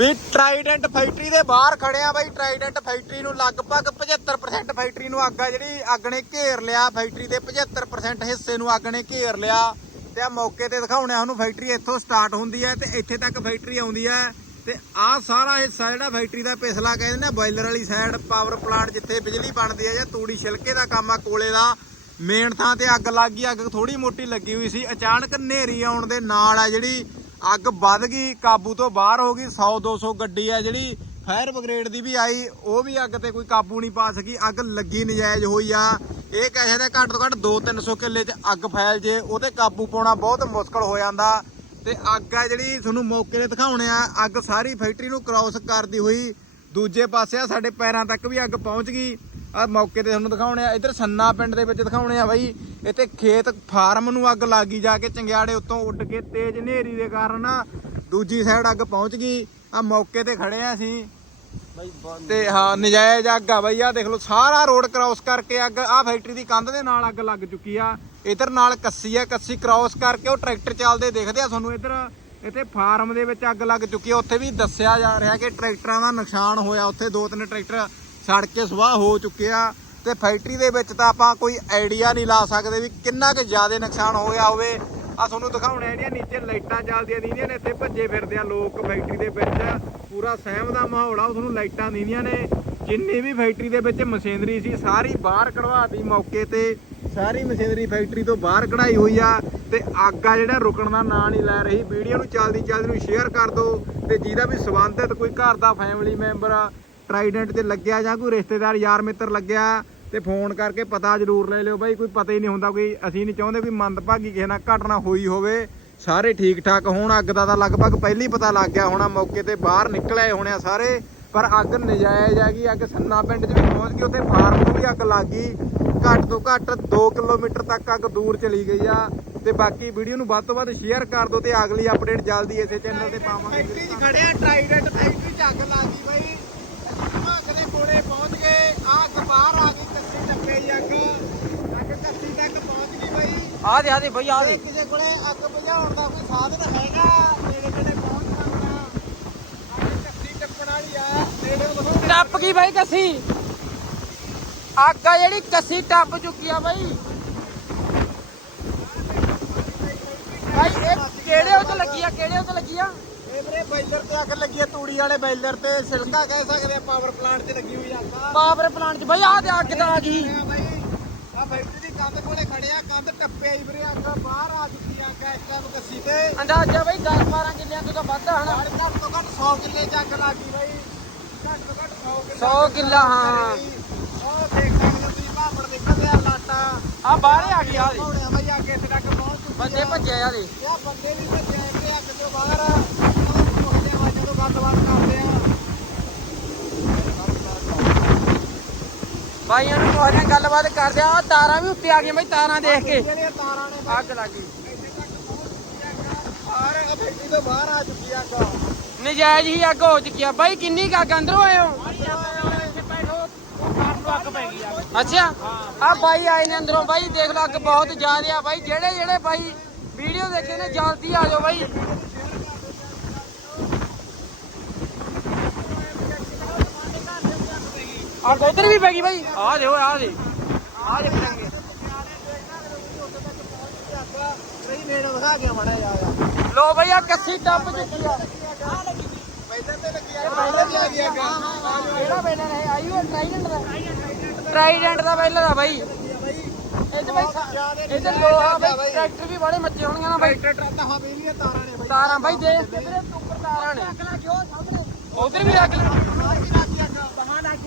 ਵੀ Trident factory ਦੇ ਬਾਹਰ ਖੜਿਆ ਆ ਬਾਈ। ਟਰਾਈਡੈਂਟ ਫੈਕਟਰੀ ਨੂੰ ਲਗਭਗ 75% ਫੈਕਟਰੀ ਨੂੰ ਅੱਗ ਆ ਜਿਹੜੀ, ਅੱਗ ਨੇ ਘੇਰ ਲਿਆ। ਫੈਕਟਰੀ ਦੇ 75% ਹਿੱਸੇ ਨੂੰ ਅੱਗ ਨੇ ਘੇਰ ਲਿਆ। ਤੇ ਆ ਮੌਕੇ ਤੇ ਦਿਖਾਉਣੇ ਆ ਉਹਨੂੰ ਫੈਕਟਰੀ ਇੱਥੋਂ ਸਟਾਰਟ ਹੁੰਦੀ ਹੈ ਤੇ ਇੱਥੇ ਤੱਕ ਫੈਕਟਰੀ ਆਉਂਦੀ ਹੈ। ਤੇ ਆ ਸਾਰਾ ਹਿੱਸਾ ਜਿਹੜਾ ਫੈਕਟਰੀ ਦਾ ਪਿਛਲਾ ਕਹਿੰਦੇ ਨੇ ਬੋਇਲਰ ਵਾਲੀ ਸਾਈਡ ਪਾਵਰ ਪਲਾਂਟ ਜਿੱਥੇ ਬਿਜਲੀ ਬਣਦੀ ਹੈ ਜਾਂ ਤੂੜੀ ਛਿਲਕੇ ਦਾ ਕੰਮ ਆ ਕੋਲੇ ਦਾ। ਮੇਨ ਥਾਂ ਤੇ ਅੱਗ ਲੱਗ ਗਈ, ਅੱਗ ਥੋੜੀ ਮੋਟੀ ਲੱਗੀ ਹੋਈ ਸੀ। ਅਚਾਨਕ ਹਨੇਰੀ ਆਉਣ ਦੇ ਨਾਲ ਆ ਜਿਹੜੀ ਅੱਗ ਵੱਧ ਗਈ, ਕਾਬੂ ਤੋਂ ਬਾਹਰ ਹੋ ਗਈ 100 200 ਗੱਡੀ ਆ ਜਿਹੜੀ ਫਾਇਰ ਬ੍ਰਿਗੇਡ ਦੀ ਵੀ ਆਈ, ਉਹ ਵੀ ਅੱਗ ਤੇ ਕੋਈ ਕਾਬੂ ਨਹੀਂ ਪਾ ਸਕੀ, ਅੱਗ ਲੱਗੀ ਨਜਾਇਜ਼ ਹੋਈ ਆ। ਇਹ ਕਹਿ ਸਕਦੇ ਘੱਟ ਤੋਂ ਘੱਟ 2-300 ਕਿੱਲੇ 'ਚ ਅੱਗ ਫੈਲ ਜੇ ਉਹਤੇ ਕਾਬੂ ਪਾਉਣਾ ਬਹੁਤ ਮੁਸ਼ਕਲ ਹੋ ਜਾਂਦਾ। ਤੇ ਅੱਗ ਆ ਜਿਹੜੀ ਤੁਹਾਨੂੰ ਮੌਕੇ ਤੇ ਦਿਖਾਉਣੇ ਆ, ਅੱਗ ਸਾਰੀ ਫੈਕਟਰੀ ਨੂੰ ਕ੍ਰਾਸ ਕਰਦੀ ਹੋਈ, ਦੂਜੇ ਪਾਸੇ ਆ, ਸਾਡੇ ਪੈਰਾਂ ਤੱਕ ਵੀ ਅੱਗ ਪਹੁੰਚ ਗਈ। ਆ ਮੌਕੇ ਤੇ ਤੁਹਾਨੂੰ ਦਿਖਾਉਣੇ ਆ, ਇੱਧਰ ਸੰਨਾ ਪਿੰਡ ਦੇ ਵਿੱਚ ਦਿਖਾਉਣੇ ਆ ਬਾਈ। ਇੱਥੇ ਖੇਤ ਫਾਰਮ ਨੂੰ ਅੱਗ ਲੱਗ ਗਈ, ਜਾ ਕੇ ਚੰਗਿਆੜੇ ਉੱਤੋਂ ਉੱਡ ਕੇ ਤੇਜ਼ ਹਨੇਰੀ ਦੇ ਕਾਰਨ ਦੂਜੀ ਸਾਈਡ ਅੱਗ ਪਹੁੰਚ ਗਈ। ਆ ਮੌਕੇ ਤੇ ਖੜੇ ਆ ਅਸੀਂ। ਤੇ ਹਾਂ, ਨਜਾਇਜ਼ ਅੱਗ ਆ ਬਈ ਆ ਦੇਖ ਲਓ, ਸਾਰਾ ਰੋਡ ਕ੍ਰਾਸ ਕਰਕੇ ਅੱਗ ਆ ਫੈਕਟਰੀ ਦੀ ਕੰਧ ਦੇ ਨਾਲ ਅੱਗ ਲੱਗ ਚੁੱਕੀ ਆ। ਇਧਰ ਨਾਲ ਕੱਸੀ ਆ, ਕੱਸੀ ਕ੍ਰਾਸ ਕਰਕੇ ਉਹ ਟਰੈਕਟਰ ਚੱਲਦੇ ਦੇਖਦੇ ਆ ਤੁਹਾਨੂੰ ਇਧਰ। ਇੱਥੇ ਫਾਰਮ ਦੇ ਵਿੱਚ ਅੱਗ ਲੱਗ ਚੁੱਕੀ ਆ। ਉੱਥੇ ਵੀ ਦੱਸਿਆ ਜਾ ਰਿਹਾ ਕਿ ਟਰੈਕਟਰਾਂ ਦਾ ਨੁਕਸਾਨ ਹੋਇਆ। ਉੱਥੇ ਦੋ ਤਿੰਨ ਟਰੈਕਟਰ ਸੜ ਕੇ ਸਵਾਹ ਹੋ ਚੁੱਕੇ ਆ ਤੇ ਫੈਕਟਰੀ ਦੇ ਵਿੱਚ ਤਾਂ ਆਪਾਂ ਕੋਈ ਆਈਡੀਆ ਨਹੀਂ ਲਾ ਸਕਦੇ ਵੀ ਕਿੰਨਾ ਕੁ ਜ਼ਿਆਦਾ ਨੁਕਸਾਨ ਹੋਇਆ ਹੋਵੇ। ਆ ਤੁਹਾਨੂੰ ਦਿਖਾਉਣੇ ਜਿਹੜੀਆਂ ਨੀਚੇ ਲਾਈਟਾਂ ਚੱਲਦੀਆਂ ਦੀਦੀਆਂ ਨੇ, ਇੱਥੇ ਭੱਜੇ ਫਿਰਦੇ ਆ ਲੋਕ ਫੈਕਟਰੀ ਦੇ ਵਿੱਚ। ਪੂਰਾ ਸਹਿਮ ਦਾ ਮਾਹੌਲ ਆ, ਉਹ ਤੁਹਾਨੂੰ ਲਾਈਟਾਂ ਦੀਦੀਆਂ ਨੇ। ਜਿੰਨੀ ਵੀ ਫੈਕਟਰੀ ਦੇ ਵਿੱਚ ਮਸ਼ੀਨਰੀ ਸੀ, ਸਾਰੀ ਬਾਹਰ ਕਢਵਾਤੀ ਮੌਕੇ ਤੇ। ਸਾਰੀ ਮਸ਼ੀਨਰੀ ਫੈਕਟਰੀ ਤੋਂ ਬਾਹਰ ਕਢਾਈ ਹੋਈ ਆ ਤੇ ਅੱਗ ਆ ਜਿਹੜਾ ਰੁਕਣ ਦਾ ਨਾਂ ਨਹੀਂ ਲੈ ਰਹੀ। ਵੀਡੀਓ ਨੂੰ ਚੱਲਦੀ ਚੱਲਦੀ ਨੂੰ ਸ਼ੇਅਰ ਕਰ ਦਿਓ ਤੇ ਜਿਹਦਾ ਵੀ ਸੰਬੰਧਿਤ ਕੋਈ ਘਰ ਦਾ ਫੈਮਿਲੀ ਮੈਂਬਰ ਆ ਟਰਾਈਡੈਂਟ ਤੇ ਲੱਗਿਆ ਜਾਂ ਕੋਈ ਰਿਸ਼ਤੇਦਾਰ ਯਾਰ ਮਿੱਤਰ ਲੱਗਿਆ ਤੇ ਫੋਨ ਕਰਕੇ ਪਤਾ ਜ਼ਰੂਰ ਲੈ ਲਿਓ ਬਾਈ, ਕੋਈ ਪਤਾ ਹੀ ਨਹੀਂ ਹੁੰਦਾ, ਕੋਈ ਅਸੀਂ ਨਹੀਂ ਚਾਹੁੰਦੇ ਕੋਈ ਮੰਦਭਾਗੀ ਕਿਸੇ ਨਾਲ ਘਟਨਾ ਹੋਈ ਹੋਵੇ। ਸਾਰੇ ਠੀਕ ਠਾਕ ਹੋਣ, ਅੱਗ ਦਾ ਤਾਂ ਲਗਭਗ ਪਹਿਲੀ ਪਤਾ ਲੱਗ ਗਿਆ ਹੋਣਾ, ਮੌਕੇ ਤੇ ਬਾਹਰ ਨਿਕਲੇ ਹੋਣੇ ਆ ਸਾਰੇ, ਪਰ ਅੱਗ ਨਜਾਇਜ਼ ਹੈਗੀ ਅੱਗ ਸੰਨਾ ਪਿੰਡ 'ਚ ਵੀ ਪਹੁੰਚ ਗਈ, ਉੱਥੇ ਫਾਰਮ ਨੂੰ ਵੀ ਅੱਗ ਲੱਗ ਗਈ। ਘੱਟ ਤੋਂ ਘੱਟ 2 ਕਿਲੋਮੀਟਰ ਤੱਕ ਅੱਗ ਦੂਰ ਚਲੀ ਗਈ ਆ। ਤੇ ਬਾਕੀ ਵੀਡੀਓ ਨੂੰ ਵੱਧ ਤੋਂ ਵੱਧ ਸ਼ੇਅਰ ਕਰ ਦਿਓ ਤੇ ਅਗਲੀ ਅਪਡੇਟ ਜਲਦੀ ਇਸੇ ਚੈਨਲ ਤੇ ਪਾਵਾਂਗੇ। ਫੈਕਟਰੀ 'ਚ ਖੜਿਆ ਟਰਾਈਡੈਂਟ ਫੈਕਟਰੀ 'ਚ ਅੱਗ ਲੱਗ ਗਈ ਬਾਈ। ਦੇ ਕੋਲੇ ਪਹੁੰਚ ਗਏ। ਆ ਬਾਹਰ ਆ ਗਈ ਕੱਸੀ ਟੱਪੇ ਹੀ ਅੱਗ। ਕੱਸੀ ਤੱਕ ਪਹੁੰਚ ਗਈ ਬਾਈ। ਆ ਦੇ ਆ ਦੇ ਬਈ ਆ ਦੇ। ਕਿਸੇ ਕੋਲੇ ਅੱਗ ਬੁਝਾਉਣ ਦਾ ਕੋਈ ਸਾਧਨ ਹੈਗਾ ਨੇੜੇ ਨੇੜੇ ਪਹੁੰਚ ਸਕਦਾ। ਅੱਗ ਕੱਸੀ ਟੱਪਣ ਵਾਲੀ ਆ। ਨੇੜੇ ਉਹ ਟੱਪ ਗਈ ਬਾਈ ਕੱਸੀ ਅੱਗ ਆ ਜਿਹੜੀ ਕੱਸੀ ਟੱਪ ਚੁੱਕੀ ਆ ਬਾਈ। ਬਾਈ ਇਹ ਕਿਹੜੇ ਉਹ ਤੇ ਲੱਗੀ ਆ ਕਿਹੜੇ ਉਹ ਤੇ ਲੱਗੀ ਆ? ਇਹ ਵੀਰੇ ਬਾਇਲਰ ਤੇ ਅੱਗ ਲੱਗੀ ਆ ਤੂੜੀ ਵਾਲੇ ਬਾਇਲਰ ਤੇ। ਸਿਲਕਾ ਕਹਿ ਸਕਦੇ ਆ ਪਾਵਰ ਪਲਾਂਟ 'ਚ ਲੱਗੀ ਹੋਈ ਅੱਗ ਆ ਪਾਵਰ ਪਲਾਂਟ 'ਚ। ਬਾਈ ਆ ਤੇ ਅੱਗ ਤਾਂ ਆ ਗਈ। ਆ ਬਾਈ ਆ ਫੈਕਟਰੀ ਦੀ ਕੰਧ ਕੋਲੇ ਖੜੇ ਆ ਕੰਧ ਟੱਪੇ ਆਈ ਵੀਰੇ ਅੱਗ ਬਾਹਰ ਆ ਚੁੱਕੀ ਆ ਅੱਗ ਇਸ ਟਾਈਮ ਕੱਸੀ ਤੇ। ਅੰਦਾਜ਼ਾ ਬਾਈ 10 12 ਕਿੱਲਿਆਂ ਤੋਂ ਤਾਂ ਵੱਧ ਆ ਹਨਾ? ਘੱਟ ਘੱਟ ਤੋਂ ਘੱਟ 100 ਕਿੱਲੇ 'ਚ ਅੱਗ ਲੱਗ ਗਈ ਬਾਈ। ਘੱਟ ਤੋਂ ਘੱਟ 100 ਕਿੱਲੇ 100 ਕਿੱਲਾ ਹਾਂ। ਉਹ ਦੇਖ ਸਕਦੇ ਹੋ ਤੁਸੀਂ ਭਾਪੜ ਨਿਕਲਦੇ ਆ ਲਾਟਾ। ਆ ਬਾਹਰ ਆ ਗਈ ਆ ਦੇ ਹੋਣਿਆ ਬਾਈ ਅੱਗ ਇੱਥੇ ਤੱਕ ਪਹੁੰਚ ਚੁੱਕੀ ਬੰਦੇ ਭੱਜੇ ਆ ਦੇ ਇਹ ਬੰਦੇ ਵੀ ਭੱਜੇ ਆ ਇੱਥੇ ਅੱਗ ਤੋਂ ਬਾਹਰ ਪੁੱਛਦੇ ਆ ਜਦੋਂ ਗੱਲਬਾਤ ਕਰਦੇ ਆ ਬਾਈਆਂ ਨੂੰ ਕੋਈ ਨਾ ਗੱਲਬਾਤ ਕਰਦੇ ਆ। ਤਾਰਾਂ ਵੀ ਉੱਤੇ ਆ ਗਈਆਂ ਬਾਈ ਤਾਰਾਂ ਦੇਖ ਕੇ। ਅੱਗ ਲੱਗ ਗਈ। ਬਾਹਰ ਫੈਕਟਰੀ ਤੋਂ ਬਾਹਰ ਆ ਚੁੱਕੀ ਆ ਅੱਗ। ਨਜਾਇਜ਼ ਹੀ ਅੱਗ ਹੋ ਚੁੱਕੀ ਆ। ਬਾਈ ਕਿੰਨੀ ਕੁ ਅੱਗ ਅੰਦਰੋਂ ਆਏ ਹੋ? ਅੱਛਾ। ਆ ਬਾਈ ਆਏ ਨੇ ਅੰਦਰੋਂ। ਬਾਈ ਦੇਖ ਲਓ ਅੱਗ ਬਹੁਤ ਜ਼ਿਆਦਾ ਆ। ਬਾਈ ਜਿਹੜੇ ਜਿਹੜੇ ਬਾਈ ਵੀਡੀਓ ਦੇਖੇ ਨੇ ਜਲਦੀ ਆ ਜਾਓ ਬਾਈ। ਆ ਉਧਰ ਵੀ ਪੈ ਗਈ ਬਾਈ। ਆ ਦੇ ਓਏ ਆ ਦੇ ਆ ਦੇ ਪਟੰਗੇ ਦਿਖਾ ਕੇ ਮੜਾ ਜਾ ਲੋ ਬਾਈ ਆ ਕੱਸੀ ਟੱਪ ਚੁੱਕੀ ਆ। ਪਹਿਲਾਂ ਤੇ ਲੱਗੀ ਆ ਪਹਿਲਾਂ ਵੀ ਆ ਗਈ ਅੱਗ ਕਿਹੜਾ ਬੈਲਰ ਹੈ? ਆਈ ਉਹ ਟ੍ਰਾਈਡੈਂਟ ਦਾ? ਟ੍ਰਾਈਡੈਂਟ ਦਾ ਆ ਬਾਈ। ਇਹ ਤੇ ਬਾਈ ਇਹ ਤੇ ਲੋਹਾ ਬਾਈ ਟਰੈਕਟਰ ਵੀ ਬੜੇ ਮੱਚੇ ਹੋਣਗੇ ਨਾ ਬਾਈ। ਟਰੈਕਟਰ ਤਾਂ ਹਾਂ ਬੇਲੀਆਂ ਤਾਰਾਂ ਨੇ ਬਾਈ। ਤਾਰਾਂ ਬਾਈ ਦੇਖ। ਉੱਪਰ ਤਾਰਾਂ ਨੇ। ਉਧਰ ਵੀ ਲੱਗੀ।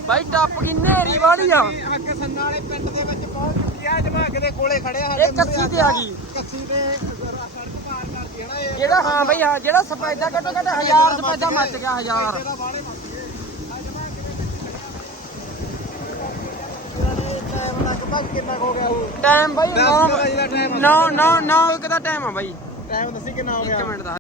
ਬਾਈ ਟੱਪ ਗਈ ਨੇਰੀ ਵਾਲੀ ਆ। ਅੱਗ ਸੰਨਾ ਵਾਲੇ ਪਿੰਡ ਦੇ ਵਿੱਚ ਪਹੁੰਚ ਚੁੱਕੀ ਆ ਜਮਾਗ ਦੇ ਕੋਲੇ ਖੜੇ ਆ ਇਹ ਕੱਸੀ ਤੇ ਆ ਗਈ। ਕੱਸੀ ਤੇ ਸੜਕ ਪਾਰ ਕਰਦੀ ਹੈ ਨਾ ਇਹ। ਜਿਹੜਾ ਹਾਂ ਬਾਈ ਹਾਂ ਜਿਹੜਾ ਸਫੈਦਾ ਘੱਟੋ ਘੱਟ 1000 ਸਫੈਦਾ ਮੱਚ ਗਿਆ 1000 ਇਹਦਾ ਬਾਹਲੇ ਮੱਚ ਗਏ। ਆ ਜਮਾਗ ਦੇ ਟਾਈਮ ਬਾਈ ਦਸ ਕੁ ਵਜੇ ਦਾ time 9 ਆ। 9 9 9 ਇੱਕ ਦਾ ਟਾਈਮ ਆ ਬਾਈ। ਟਾਈਮ ਦੱਸੀ ਕਿੰਨਾ ਹੋ ਗਿਆ? 1 ਮਿੰਟ ਦਾ।